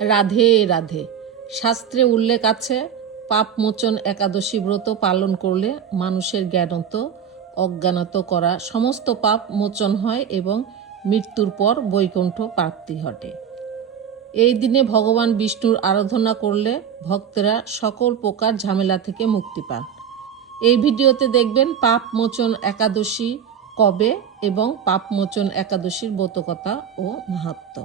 রাধে রাধে। শাস্ত্রে উল্লেখ আছে, পাপমোচন একাদশী ব্রত পালন করলে মানুষের জ্ঞানত অজ্ঞানত করা সমস্ত পাপ মোচন হয় এবং মৃত্যুর পর বৈকুণ্ঠ প্রাপ্তি ঘটে। এই দিনে ভগবান বিষ্ণুর আরাধনা করলে ভক্তেরা সকল প্রকার ঝামেলা থেকে মুক্তি পান। এই ভিডিওতে দেখবেন পাপমোচন একাদশী কবে এবং পাপমোচন একাদশীর ব্রতকথা ও মাহাত্ম্য।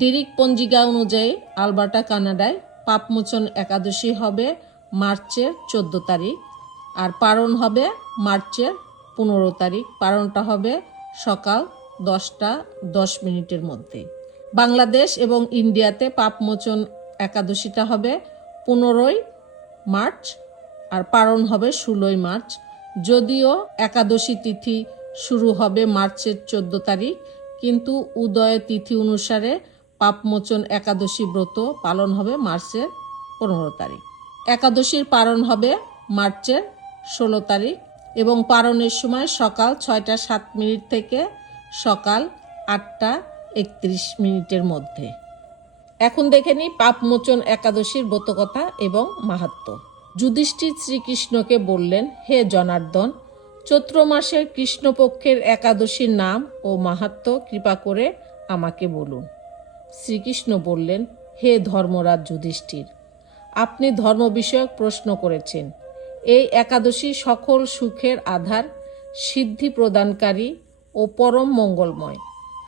ডিরিক পঞ্জিকা অনুযায়ী আলবার্টা কানাডায় পাপমোচন একাদশী হবে মার্চের 14 তারিখ, আর পারণ হবে মার্চের 15 তারিখ। পারণটা হবে সকাল 10টা 10 মিনিটের মধ্যে। বাংলাদেশ এবং ইন্ডিয়াতে পাপমোচন একাদশীটা হবে 15 মার্চ আর পারণ হবে 16 মার্চ। যদিও একাদশী তিথি শুরু হবে মার্চের 14 তারিখ, কিন্তু উদয় তিথি অনুসারে পাপমোচন একাদশী ব্রত পালন হবে মার্চের 15 তারিখ। একাদশীর পারণ হবে মার্চের 16 তারিখ এবং পারণের সময় সকাল 6টা 7 মিনিট থেকে সকাল 8টা 31 মিনিটের মধ্যে। এখন দেখে নিই পাপমোচন একাদশীর ব্রতকথা এবং মাহাত্ম্য। যুধিষ্ঠির শ্রীকৃষ্ণকে বললেন, হে জনার্দন, চৈত্র মাসের কৃষ্ণপক্ষের একাদশীর নাম ও মাহাত্ম্য কৃপা করে আমাকে বলুন। শ্রীকৃষ্ণ বললেন, হে ধর্মরাজ যুধিষ্ঠির, আপনি ধর্ম বিষয়ক প্রশ্ন করেছেন। এই একাদশী সকল সুখের আধার, সিদ্ধি প্রদানকারী ও পরম মঙ্গলময়,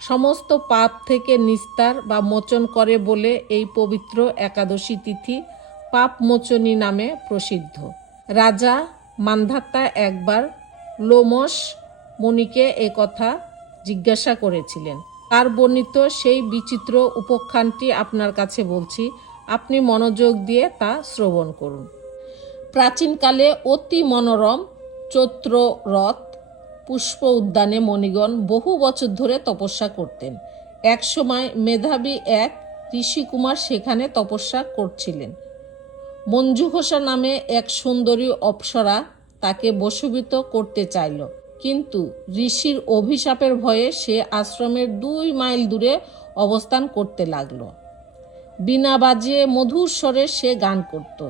সমস্ত পাপ থেকে নিস্তার বা মোচন করে বলে এই পবিত্র একাদশী তিথি পাপমোচনী নামে প্রসিদ্ধ। রাজা মান্ধাতা একবার লোমশ মুনিকে কথা জিজ্ঞাসা করেছিলেন। তার বর্ণিত সেই বিচিত্র উপাখ্যানটি আপনার কাছে বলছি, আপনি মনোযোগ দিয়ে তা শ্রবণ করুন। প্রাচীনকালে অতি মনোরম চৈত্র রথ পুষ্প উদ্যানে মণিগণ বহু বছর ধরে তপস্যা করতেন। এক সময় মেধাবী এক ঋষিকুমার সেখানে তপস্যা করছিলেন। মঞ্জুঘোষা নামে এক সুন্দরী অপ্সরা তাকে বশীভূত করতে চাইল, কিন্তু ঋষির অভিশাপের ভয়ে সে আশ্রমের 2 মাইল দূরে অবস্থান করতে লাগলো। বীণা বাজিয়ে মধুর স্বরে সে গান করত।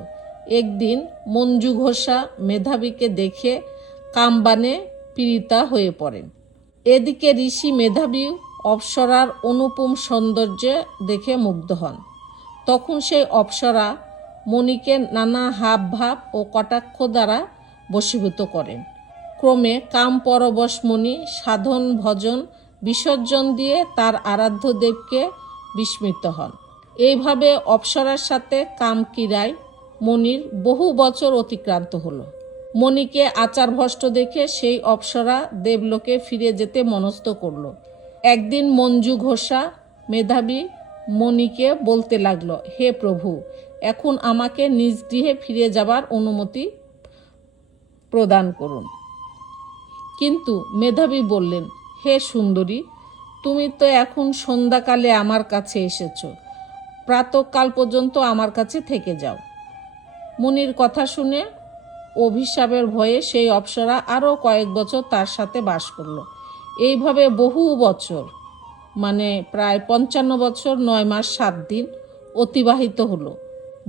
একদিন মঞ্জুঘোষা মেধাবীকে দেখে কামবানে পীড়িতা হয়ে পড়েন। এদিকে ঋষি মেধাবী অপ্সরার অনুপম সৌন্দর্য দেখে মুগ্ধ হন। তখন সেই অপ্সরা মণিকে নানা হাব ভাব ও কটাক্ষ দ্বারা বশীভূত করেন। ক্রমে কাম পরবশ মণি সাধন ভজন বিসর্জন দিয়ে তার আরাধ্য দেবকে বিস্মৃত হন। এইভাবে অপ্সরার সাথে কামক্রীড়ায় মণির বহু বছর অতিক্রান্ত হলো। মণিকে আচারভ্রষ্ট দেখে সেই অপ্সরা দেবলোকে ফিরে যেতে মনস্থ করল। একদিন মঞ্জু ঘোষা মেধাবী মণিকে বলতে লাগলো, হে প্রভু, এখন আমাকে নিজ গৃহে ফিরে যাবার অনুমতি প্রদান করুন। কিন্তু মেধাবী বললেন, হে সুন্দরী, তুমি তো এখন সন্ধ্যাকালে আমার কাছে এসেছ, প্রাতঃকাল পর্যন্ত আমার কাছে থেকে যাও। মুনির কথা শুনে অভিশাপের ভয়ে সেই অপ্সরা আরও কয়েক বছর তার সাথে বাস করল। এইভাবে বহু বছর, মানে প্রায় 55 বছর 9 মাস 7 দিন অতিবাহিত হলো।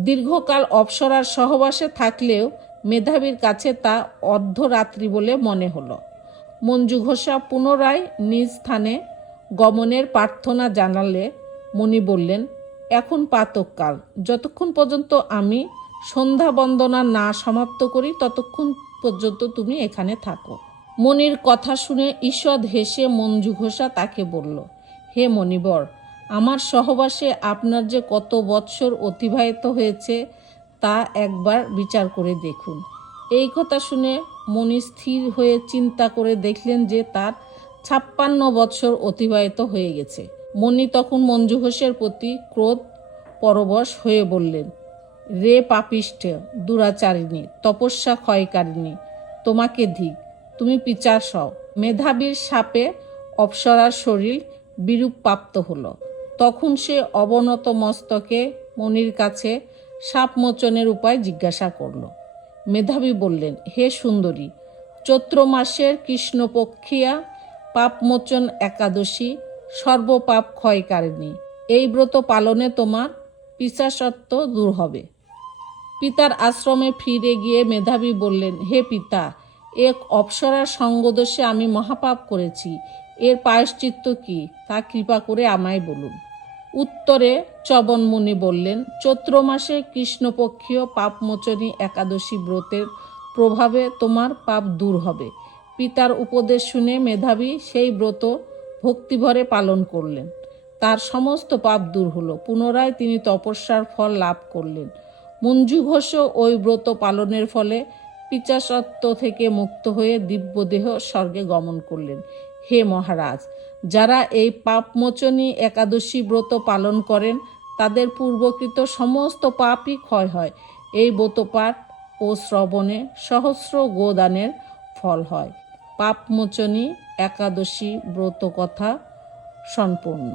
দীর্ঘকাল অপ্সরার সহবাসে থাকলেও মেধাবীর কাছে তা অর্ধরাত্রি বলে মনে হলো। মঞ্জু ঘোষা পুনরায় নিজ স্থানে গমনের প্রার্থনা জানালে মুনি বললেন, এখন প্রাতঃকাল, যতক্ষণ পর্যন্ত আমি সন্ধ্যা বন্দনা না সমাপ্ত করি ততক্ষণ পর্যন্ত তুমি এখানে থাকো। মনির কথা শুনে ঈষৎ হেসে মঞ্জু ঘোষা তাকে বলল, হে মণিবর, আমার সহবাসে আপনার যে কত বৎসর অতিবাহিত হয়েছে তা একবার বিচার করে দেখুন। এই কথা শুনে মণি স্থির হয়ে চিন্তা করে দেখলেন যে তার 56 বৎসর অতিবাহিত হয়ে গেছে। মণি তখন মঞ্জু ঘোষের প্রতি ক্রোধ পরবশ হয়ে বললেন, রে পাপিষ্ঠ দুরাচারিণী, তপস্যা ক্ষয়কারিণী, তোমাকে ধিক, তুমি পিচাস হও। মেধাবীর শাপে অপ্সরার শরীর বিরূপ প্রাপ্ত হলো। তখন সে অবনত মস্তকে মণির কাছে শাপমোচনের উপায় জিজ্ঞাসা করল। মেধাবী বললেন, হে সুন্দরী, চৈত্র মাসের কৃষ্ণপক্ষিয়া পাপমোচন একাদশী সর্বপাপ ক্ষয়কারিণী। এই ব্রত পালনে তোমার পিশাচত্ব দূর হবে। পিতার আশ্রমে ফিরে গিয়ে মেধাবী বললেন, হে পিতা, এক অপ্সরার সঙ্গদোষে আমি মহাপাপ করেছি। এর প্রায়শ্চিত্ত কি, তা কৃপা করে আমায় বলুন। উত্তরে চ্যবন মুনি বললেন, চৈত্র মাসে কৃষ্ণপক্ষীয় পাপমোচনী একাদশী ব্রতের প্রভাবে তোমার পাপ দূর হবে। পিতার উপদেশ শুনে মেধাবী সেই ব্রত ভক্তিভরে পালন করলেন। তার সমস্ত পাপ দূর হলো। পুনরায় তিনি তপস্যার ফল লাভ করলেন। মঞ্জু ঘোষও ওই ব্রত পালনের ফলে পিশাচত্ব থেকে মুক্ত হয়ে দিব্যদেহ স্বর্গে গমন করলেন। হে মহারাজ, যারা এই পাপমোচনী একাদশী ব্রত পালন করেন তাদের পূর্বকৃত সমস্ত পাপই ক্ষয় হয়। এই ব্রতপাঠ ও শ্রবণে সহস্র গোদানের ফল হয়। পাপমোচনী একাদশী ব্রত কথা সম্পূর্ণ।